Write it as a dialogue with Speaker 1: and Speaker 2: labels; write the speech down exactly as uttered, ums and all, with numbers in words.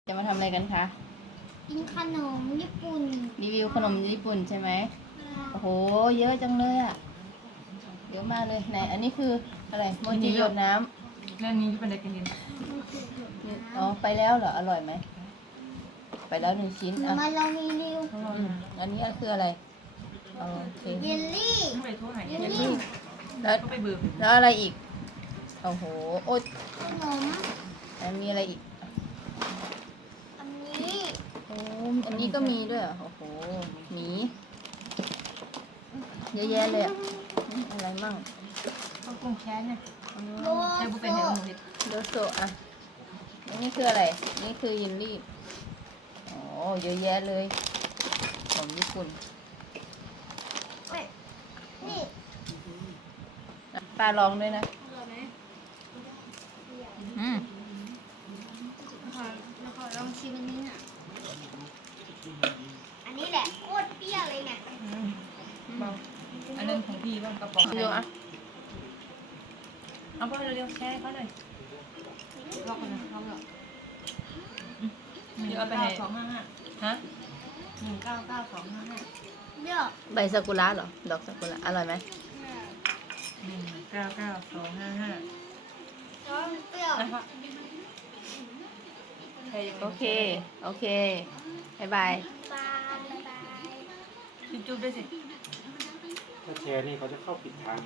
Speaker 1: จะมาทำอะไรกันคะ
Speaker 2: กินขนมญี่ปุ่น
Speaker 1: รีวิวขนมญี่ปุ่นใช่ไหมโอ้โห เยอะจังเลยอ่ะ เยอะมากเลยไหนอันนี้คืออะไรโมจิหยดน้
Speaker 3: เรื่องนี้ที่เป็นอะไรกันดี
Speaker 1: ำอ๋อไปแล้วเหรอ อร่อยไหม ไปแล้วหนึ่งชิ้นอ่ะ
Speaker 2: มาลองรีวิว
Speaker 1: อืมอันนี้คืออะไรอ๋อโอเค
Speaker 2: เยลลี่
Speaker 3: ต้องไปโทษหาย
Speaker 2: เยล
Speaker 3: เย
Speaker 2: ลี่
Speaker 1: แล้ว
Speaker 3: ก็ไปเบื่อ
Speaker 1: แล้วอะไรอีก โอ้โห โอ๊ย
Speaker 2: ขนม
Speaker 1: แล้วมีอะไรอีก
Speaker 2: อันนี้
Speaker 1: โอ้อันนี้ก็มีด้วยเหรอโอ้โหหมีเยอะแยะเลยอ่ะอืมอะไรมั่ง
Speaker 3: ต้องกุ้งแค้นเนี่ย
Speaker 2: โล
Speaker 3: แค่บุฟเฟ่ต์
Speaker 2: โซ
Speaker 3: ให้หนูเห็ด
Speaker 1: โดโซะอ่ะอันนี้คืออะไร นี่คือยินลี่โอ้เยอะแยะเลยของญี่ปุ่น
Speaker 2: เอ้ยนี่
Speaker 1: อ่ะป้าลองด้วยนะ
Speaker 2: อร่อยไหม
Speaker 1: อืม
Speaker 2: แล้วขอแล้วขอลองชิมอันนี้น่ะอันนี้แหละโคตรเปรี้ยวเลยเนี่ย
Speaker 3: เบาอันนั้นของพี่บ้างกระป๋อง
Speaker 1: เดี๋ยวอ่ะ
Speaker 3: เอาพ่อเร็วๆแช่เขาหน่อยลอกกันนะลอกเลยเดี๋ยวเอาไปไหนสองห้าห้าฮะหนึ่งเก้าเก้าสองห้าห้า
Speaker 2: เลือก
Speaker 1: ใบซากุระเหรอ ดอกซากุระอร่อยไหม
Speaker 3: หนึ่งเก้าเก้าสองห้าห้า
Speaker 2: แล้วมันเปรี้ยว
Speaker 3: นะคะ
Speaker 1: โอเค โอเคบายบาย
Speaker 2: บายบาย
Speaker 3: จุ๊บๆด้วยสิ
Speaker 4: ถ้าแชร์นี่เขาจะเข้าปิดทาง